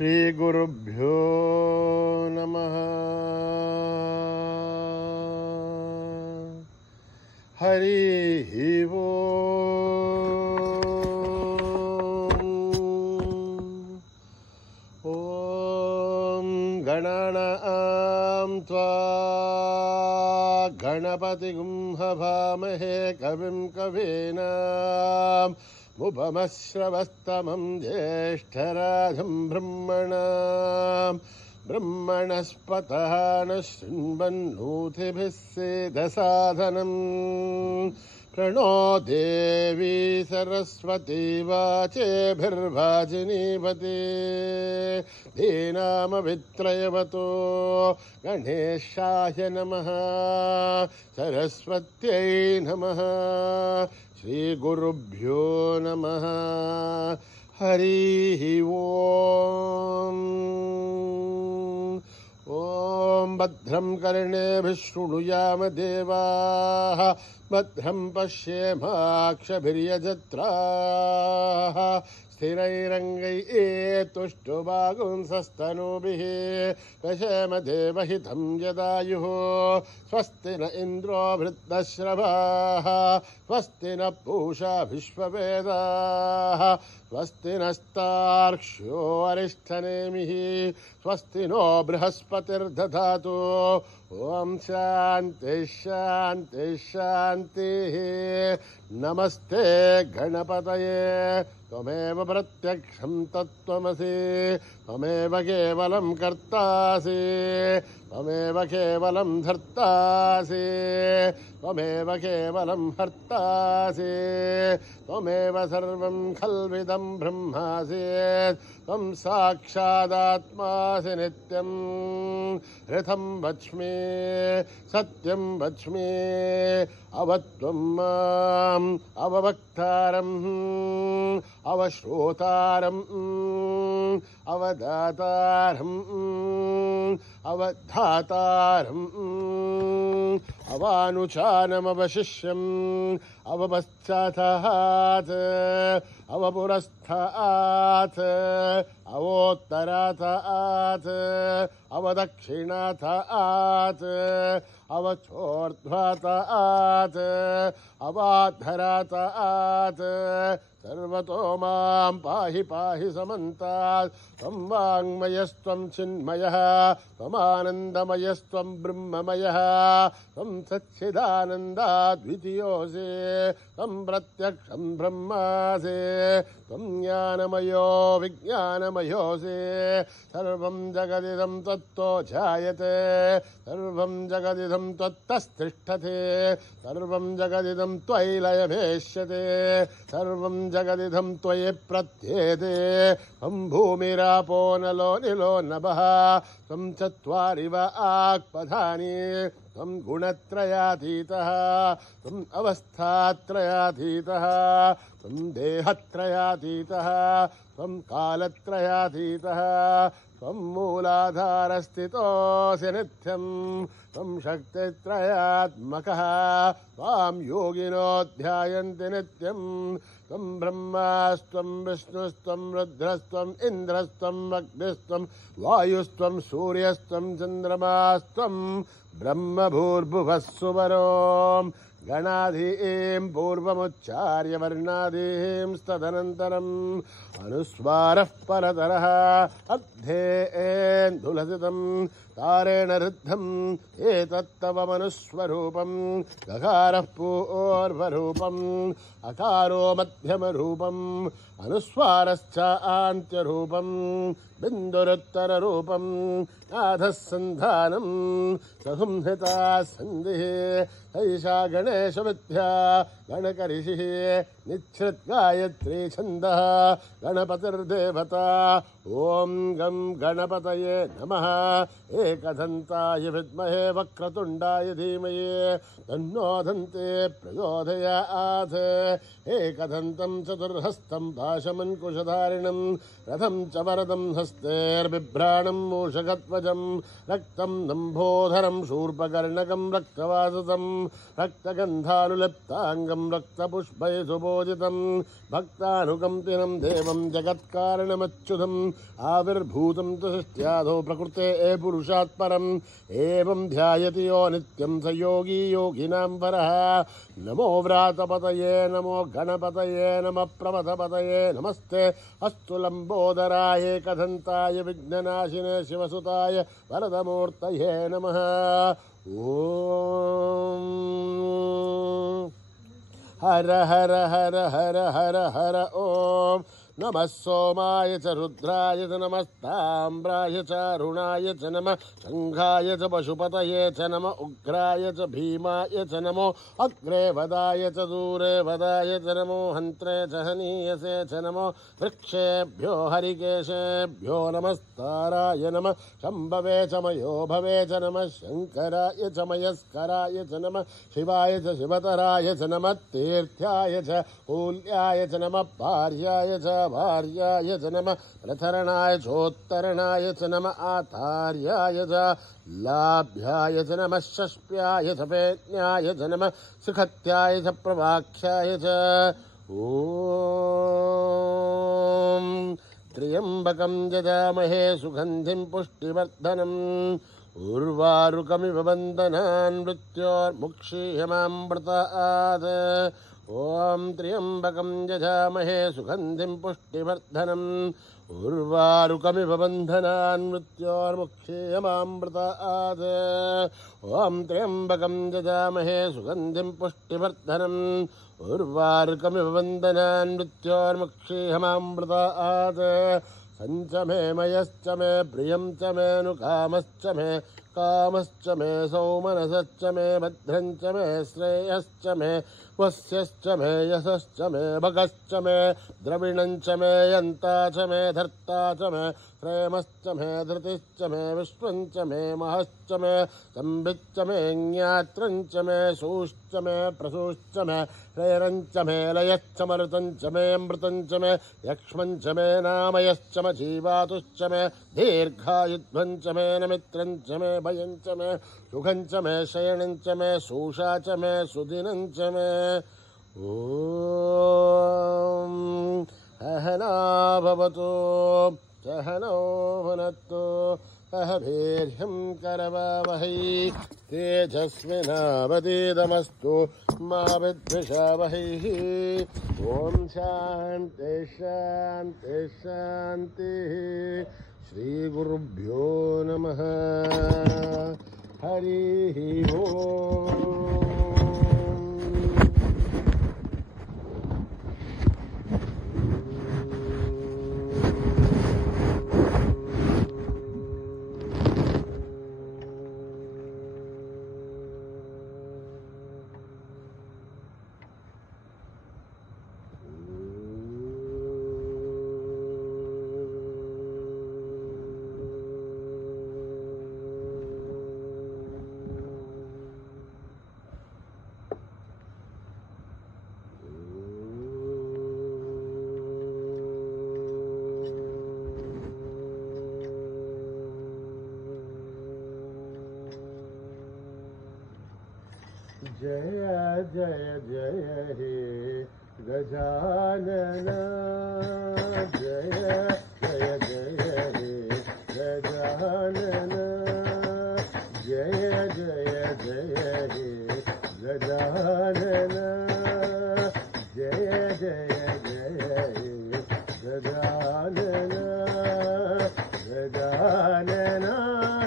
श्रीगुरुभ्यो नमः। हरिः ॐ गणानां त्वा गणपतिगुं हवामहे कविं कवीनाम् उपमश्रवस्तमं ज्येष्ठराजं ब्रह्मणस्पतः न शृण्वन्नोतिभिः सेदसाधनम् प्रणो देवी सरस्वती वाचेभिर्वाजिनीवती धीनामवित्रयवतो गणेशाय नमः सरस्वत्यै नमः श्रीगुरुभ्यो नमः। हरिः ॐ भद्रं कर्णेभिः शृणुयाम देवाः भद्रं पश्येमाक्षभिर्यजत्राः स्थिरैरङ्गैस्तुष्टुवागुंसस्तनूभिः पश्येम देवहितं यदायुः स्वस्ति न इन्द्रो वृद्धश्रवाः स्वस्ति न पूषा विश्ववेदाः स्वस्ति नस्तार्क्ष्यो अरिष्ठनेमिः स्वस्ति नो बृहस्पतिर्दधातु ॐ शान्ति शान्ति शान्तिः। नमस्ते गणपतये त्वमेव प्रत्यक्षं तत्त्वमसि त्वमेव केवलं कर्तासि त्वमेव केवलं धर्तासि त्वमेव केवलं हर्तासि त्वमेव सर्वं खल्विदं ब्रह्मासि त्वं साक्षादात्मासि नित्यं ऋतं वच्मि सत्यं वच्मि अवत्वं माम् अववक्तारम् अवश्रोतारम् अवदातारम् अवधातारम् अवानुचानमवशिष्यम् अवपश्चातात् अवपुरस्तात् अवोत्तरातात् अवदक्षिणातात् अवचोर्ध्वातात् अवाधरातात् सर्वतो मां पाहि पाहि समन्तात् त्वं वाङ्मयस्त्वं चिन्मयः त्वमानन्दमयस्त्वं ब्रह्ममयः त्वं सच्चिदानन्दाद्वितीयोऽसि त्वं प्रत्यक्षं ब्रह्मासि त्वं ज्ञानमयो विज्ञानमयोऽसि सर्वं जगदिदं त्वत्तो जायते सर्वं जगदिदं त्वत्तस्तिष्ठते सर्वं जगदिदं त्वयि लयमेष्यते सर्वं जगदिदं त्वयि प्रत्येते त्वं भूमिरापो नलो निलो नभः त्वं चत्वारि वाक्पदानि त्वं गुणत्रयातीतः त्वम् अवस्थात्रयातीतः त्वं देहत्रयातीतः त्वं कालत्रयातीतः त्वं मूलाधारस्थितोऽसि नित्यं त्वं शक्तित्रयात्मकः त्वां योगिनो ध्यायन्ति नित्यं त्वं ब्रह्मास्त्वं विष्णुस्त्वं रुद्रस्त्वम् इन्द्रस्त्वम् अग्निस्त्वं वायुस्त्वं सूर्यस्त्वं चन्द्रमास्त्वं ब्रह्मभूर्भुवः सुवरों गणाधीं पूर्वमुच्चार्य वर्णाधीं तदनन्तरम् अनुस्वारः परतरः अद्धेन्दुलसितं तारेण रुद्धम् एतत्तव मनुस्वरूपम् गकारः पूर्वरूपम् अकारो मध्यमरूपम् अनुस्वारश्च आन्त्यरूपम् बिन्दुरुत्तररूपम् नाधः सन्धानम् सहुंहिता सन्धिः ऐषा गणेशविद्या गणकऋषिः निच्छ्रित्गायत्री छन्दः गणपतिर्देवता ॐ गं गणपतये नमः एकदन्ताय विद्महे वक्रतुण्डाय धीमहि तन्नो दन्ते प्रचोदयात् एकदन्तं चतुर्हस्तं पाशमङ्कुशधारिणं रथं च वरदं हस्तेर्बिभ्राणं मूषकध्वजं रक्तं नम्भोधरं शूर्पकर्णकं रक्तवाससं रक्तगन्धानुलिप्ताङ्गं रक्तपुष्पैः सुपूजितं भक्तानुकम्पिनं देवं जगत्कारणमच्युतं आविर्भूतं च सृष्ट्यादौ प्रकृते पुरुषात् परम् एवं ध्यायति यो नित्यं स योगी योगिनां वरः नमो व्रातपतये नमो गणपतये नमः प्रमथपतये नमस्ते अस्तु लम्बोदराय एकदन्ताय विघ्ननाशिने शिवसुताय वरदमूर्तये नमः ॐ हर हर हर हर हर हर ॐ नमः सोमाय च रुद्राय च नमस्ताम्राय च अरुणाय च नमः शङ्खाय च पशुपतये च नमः उग्राय च भीमाय च नमो अग्रे वदाय च दूरे वदाय च नमो हन्त्रे च हनीयसे च नमो वृक्षेभ्यो हरिकेशेभ्यो नमस्ताराय नमः शम्भवे च मयो भवे च नमः शङ्कराय च मयस्कराय च नमः शिवाय च शिवतराय च नमः तीर्थ्याय च कूल्याय च नमः पार्याय च भार्याय च नमः प्रथरणाय चोत्तरणाय च नमः आचार्याय च लाभ्याय च नमः षष्प्याय च पेज्ञाय च नमः सुखत्याय च प्रवाख्याय च ॐ त्र्यम्बकं यजामहे सुगन्धिं पुष्टिवर्धनम् उर्वारुकमिव बन्धनान् मृत्योर्मुक्षीयमामृतात् ॐ त्र्यम्बकं यजामहे सुगन्धिं पुष्टिवर्धनम् उर्वारुकमिव बन्धनान् मृत्योर्मुक्षीयमामृतात् ॐ त्र्यम्बकं यजामहे सुगन्धिं पुष्टिवर्धनम् उर्वारुकमिव बन्धनान् मृत्योर्मुक्षीयमामृतात् सञ्च मे मयश्च मे प्रियं च मेऽनुकामश्च मे कामश्च मे सौमनसश्च मे भद्रञ्च मे श्रेयश्च मे वस्यश्च मे यशश्च मे भगश्च मे द्रविणञ्च मे यन्ता च मे धर्ता च मे प्रेमश्च मे धृतिश्च मे विश्वञ्च मे महश्च मे संविच्च मे ज्ञात्रञ्च मे सूश्च मे प्रसूश्च मे प्रेरञ्च मे लयश्च मरुतञ्च मे अमृतञ्च मे यक्ष्मञ्च मे नामयश्च मे जीवातुश्च मे दीर्घायुध्वञ्च मे नमित्रञ्च मे भयञ्च मे सुखञ्च मे शयनञ्च मे सूषा च मे सुदिनञ्च मे ॐ सहना भवतु सहनौ भुनक्तु सह वीर्यं करवावहै तेजस्विनावधीतमस्तु मा विद्विषावहै ॐ शान्ति शान्ति शान्तिः श्रीगुरुभ्यो नमः हरिः ओम् जय जय जय हे गजानन जय जय जय हे गजानन जय जय जय हे गजानन जय जय जय हे गजानन गजानन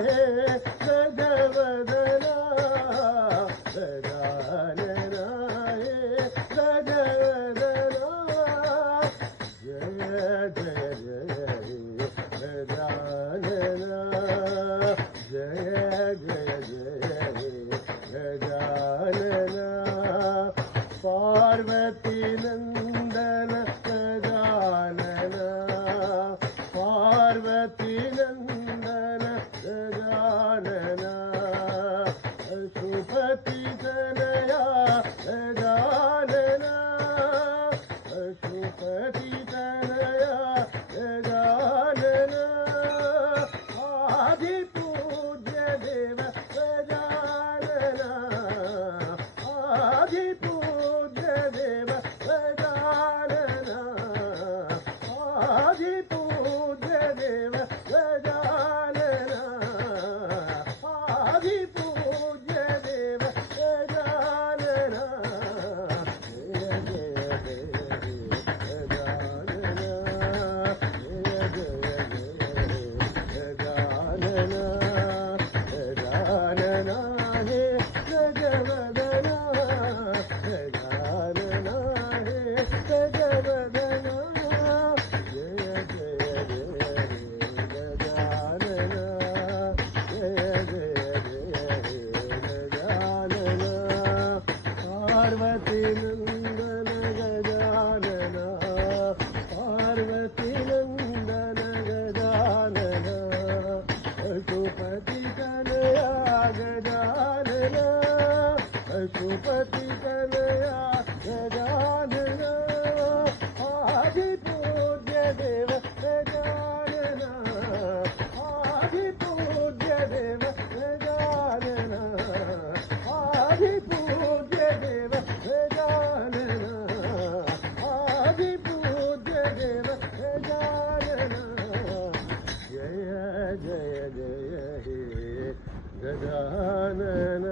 हे गजवदना पार्वती नंदन गजानन पार्वती नंदन गजानन अशुभति तनया गजानन अशुभति तनया गजानन आदि पूज्य देव गजानन पार्वती नंदन गजानन पार्वती नंदन गजानन पशुपति कन्हैया गजानन पशुपति कन्हैया गजानन आदि पूज्य देव गजानन आदि पूज्य देव गजानन आदि पूज्य देव गजानन आदि पूज्य देव गजानन जय जय जय हे गजानन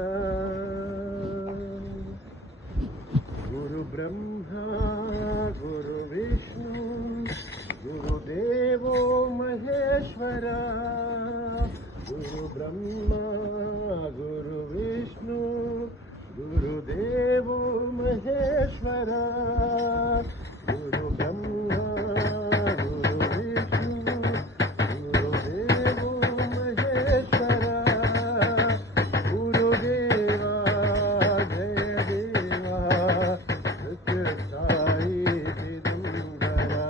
गुरु ब्रह्मा गुरु विष्णु गुरुदेवो महेश्वरा गुरु ब्रह्मा गुरु विष्णु गुरुदेवो महेश्वरा गुरु ब्रह्मा गुरु विष्णु गुरुदेवो महेश्वरा गुरुदेवा जय देवा सत्य साई दिगंबरा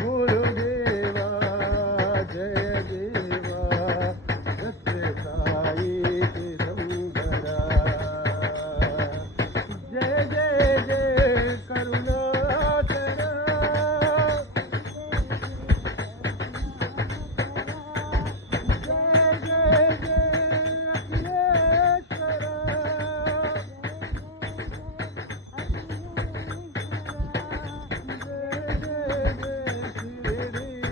गुरुदेवा जय देवा सत्य साई दिगंबरा जय जय जय करुणाकरा जय जय जय अखिलेश्वरा जय जय जय शिरीश्वरा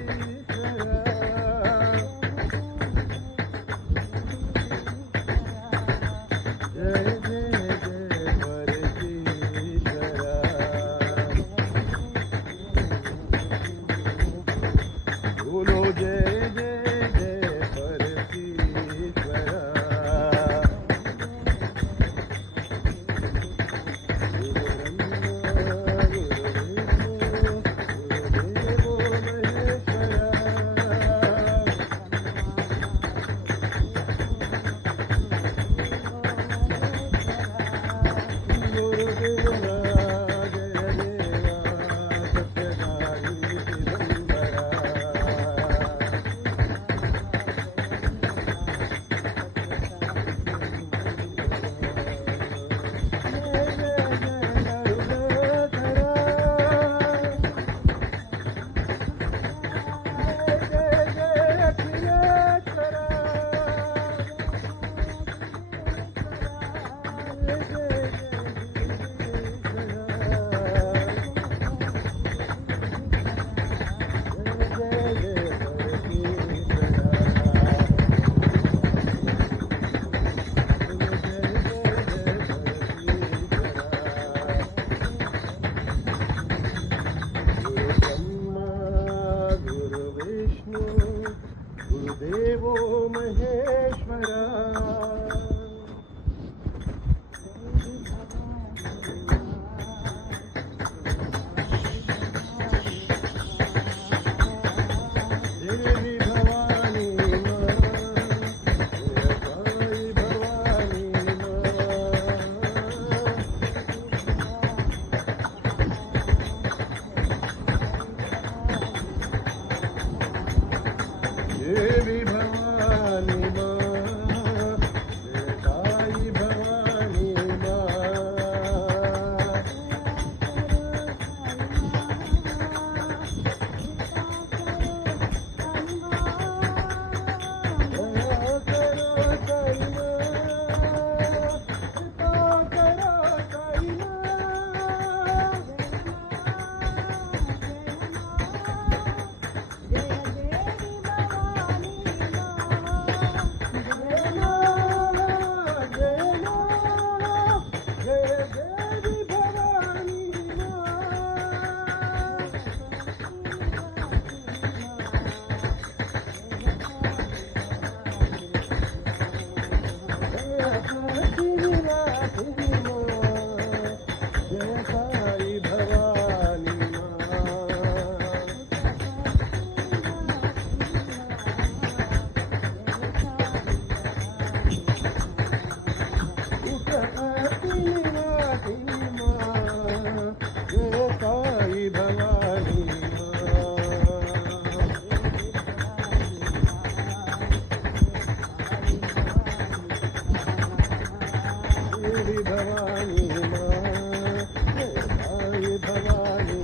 जय जय जय परमेश्वरा बोलो जय जय जय परमेश्वरा गुरु ब्रह्मा गुरु विष्णु गुरुदेवो महेश्वरा भवानी माँ, जय भवानी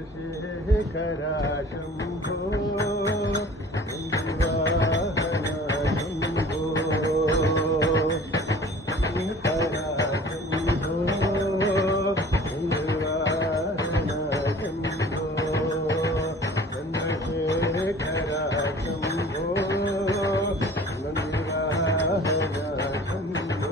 चंद्रशेखरा शंभो वाहना शंभो शंकरा शंभो वाहना शंभो चंद्रशेखरा शंभो वाहना शंभो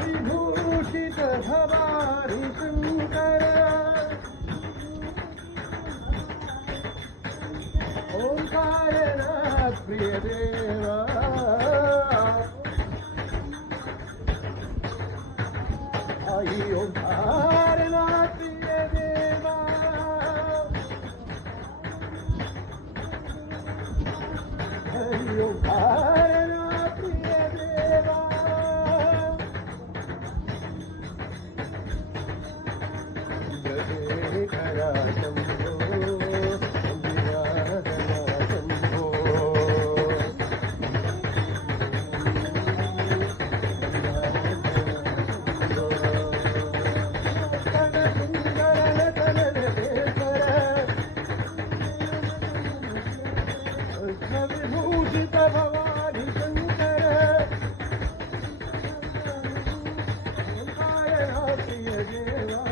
विभूषित भवानी शंकर ओंकारनाथ प्रिय देवा आई ओंकारनाथ प्रिय देवा आई ओंकारनाथ प्रिय देवा चंद्रशेखरा शंभो वाहना शंभो विभूषित भवानी शंकर प्रिय देवा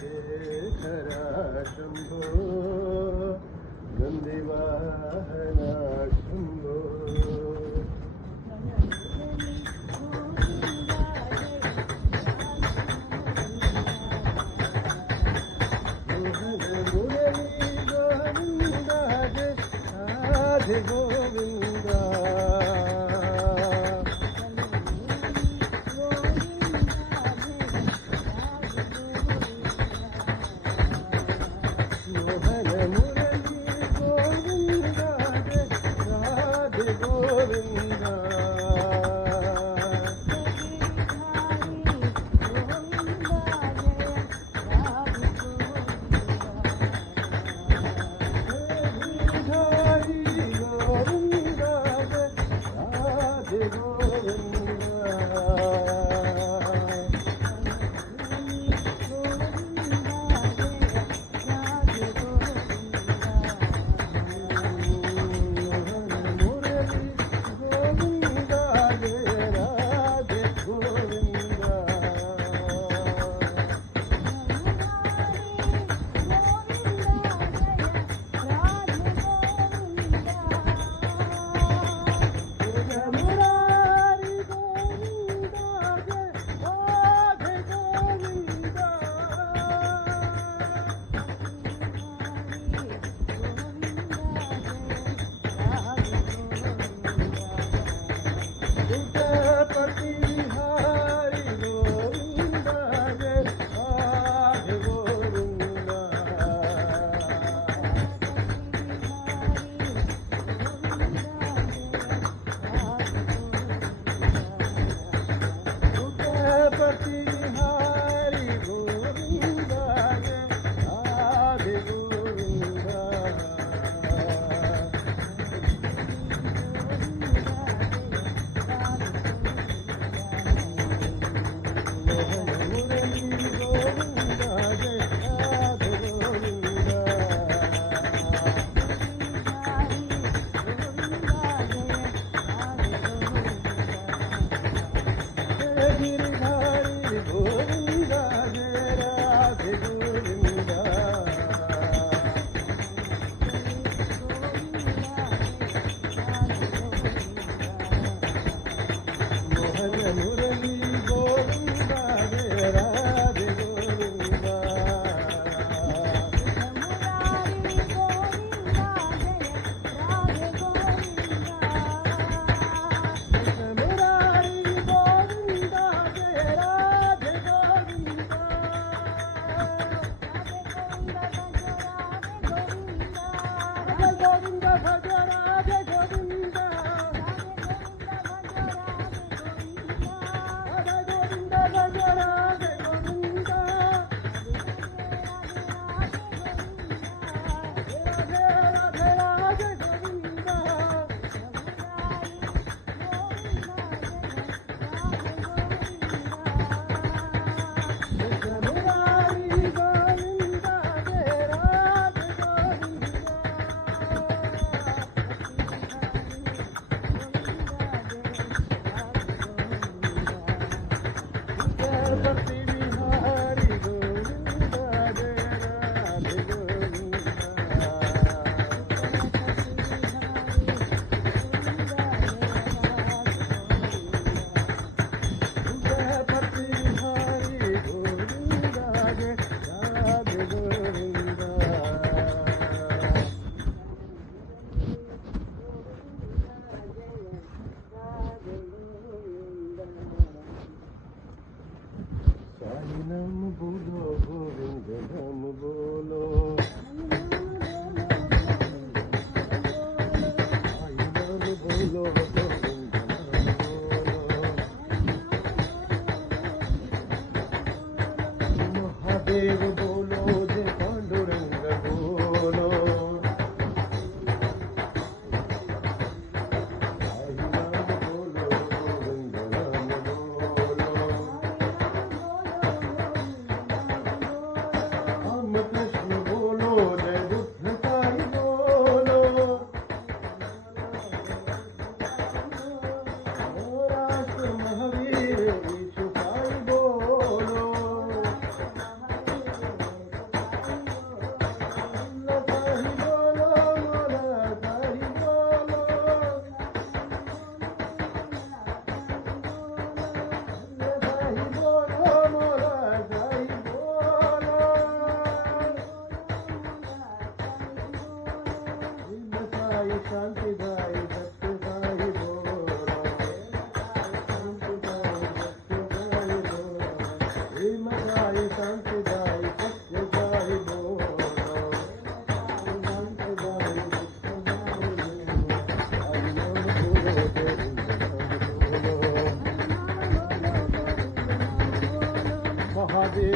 चंद्रशेखरा शंभो नंदिवाहना शंभो राधे गोविंदा Govinda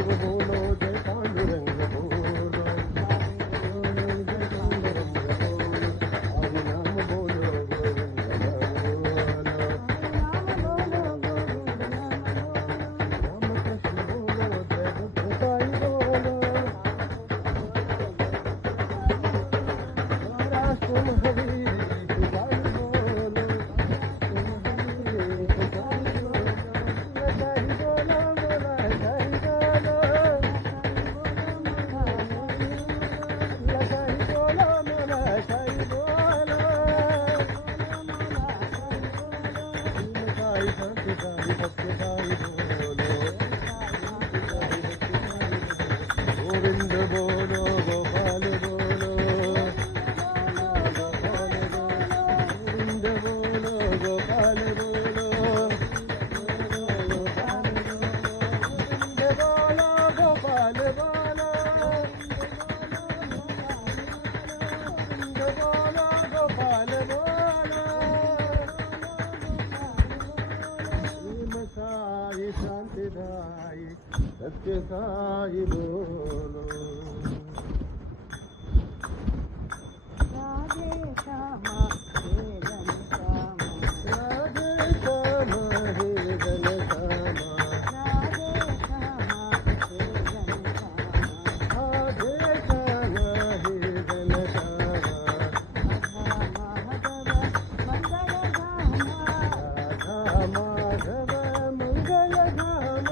वासुदेव बोलो जय पांडुरंग बोलो जय पांडुरंग बोलो हरि नाम बोलो गोविंद बोलो राम कृष्ण बोलो जय बुद्ध साई बोलो महाराष्ट्र महावीर साई बोलो गोविंद बोलो गोपाल बोलो गोविंद बोलो गोपाल बोलो गोविंद बोलो गोपाल बोलो गोविंद बोलो गोपाल बोलो प्रेम साई शांति दाई सत्य साई बोलो राधे श्यामा हे धन श्यामा राधे श्यामा हे धन श्यामा राधे श्यामा हे धन श्यामा राधे श्यामा हे धन श्यामा राधा माधव मंगल धामा राधा माधव मंगल धामा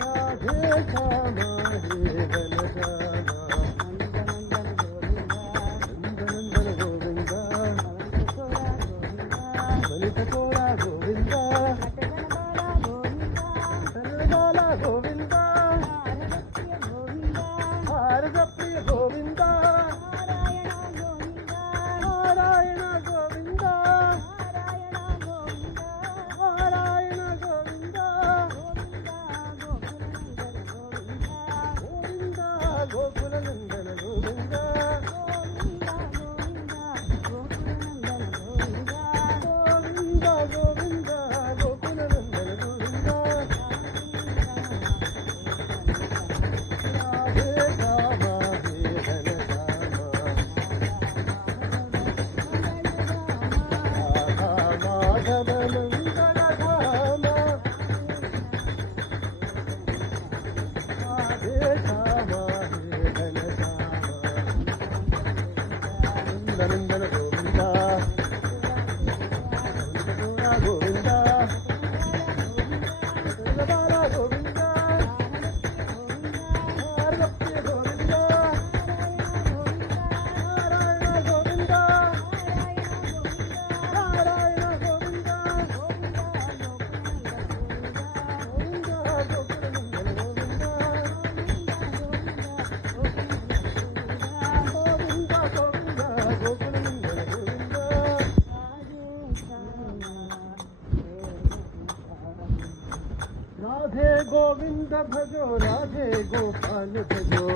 राधे श्यामा हे धन श्यामा नंदनंदन गोविंद नंदनंदन गोविंदा ललित गोविंद भारत प्रिय गोविंदा भारत गोविंद नारायण गोविंदा नारायण गोविंद नारायण गोविंदा गोविंद गोविंदा गोकुल नंदन गोविंद गोविंद गोविंद गोकुल नंदन गोविंद राधे श्यामा हे धन श्यामा राधा माधव मंगल धामा राधे श्यामा हे धन श्यामा नंदनंदन गोविंद गोविंद बाला गोविंद भारत प्रिय गोविंद नारायण गोविंद नारायण गोविंद गोविंद गोकुल नंदन गोविंद गोविंद गोविंद गोकुल नंदन गोविंद राधे गोविंद भजो राधे गोपाल भजो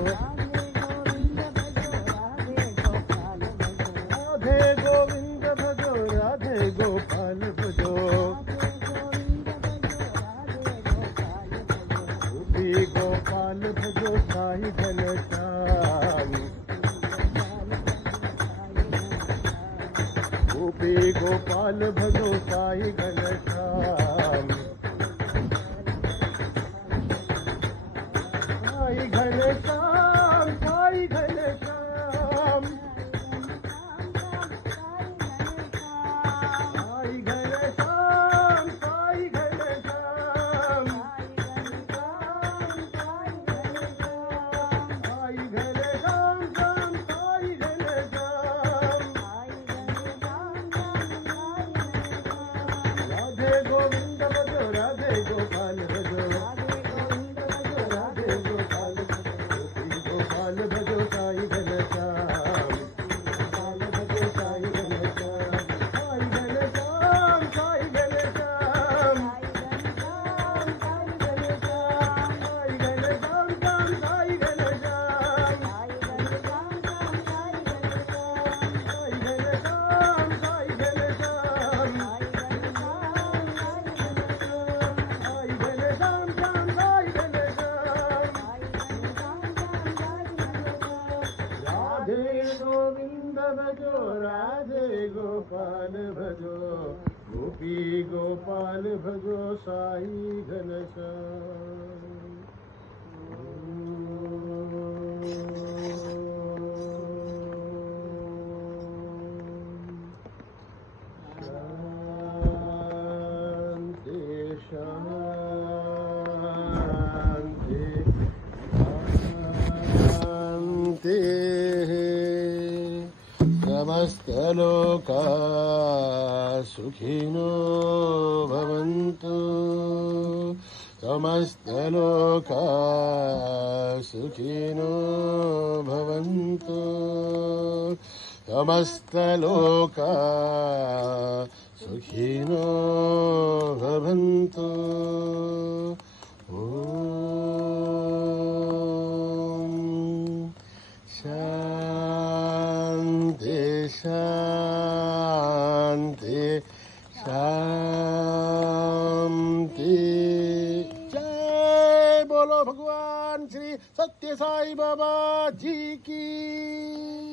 राधे गोविंद भजो राधे गोपाल भजो गोपी गोपाल भजो साई घनश्याम गोपी गोपाल भजो साई घनश्याम साई घनश्याम साई घनश्याम साई घनश्याम साई घनश्याम साई घनश्याम श्याम साई घनश्याम राधे गोविंद भजो गोपी गोपाल भजो साई घनश्याम। शांति शांति शांति। समस्तलोका सुखिनो भवन्तु। समस्तलोका सुखिनो भवन्तु। समस्तलोका सुखिनो भवन्तु। ॐ शान्ति शान्ति शान्ति। जय बोलो भगवान श्री सत्य साई बाबा जी की।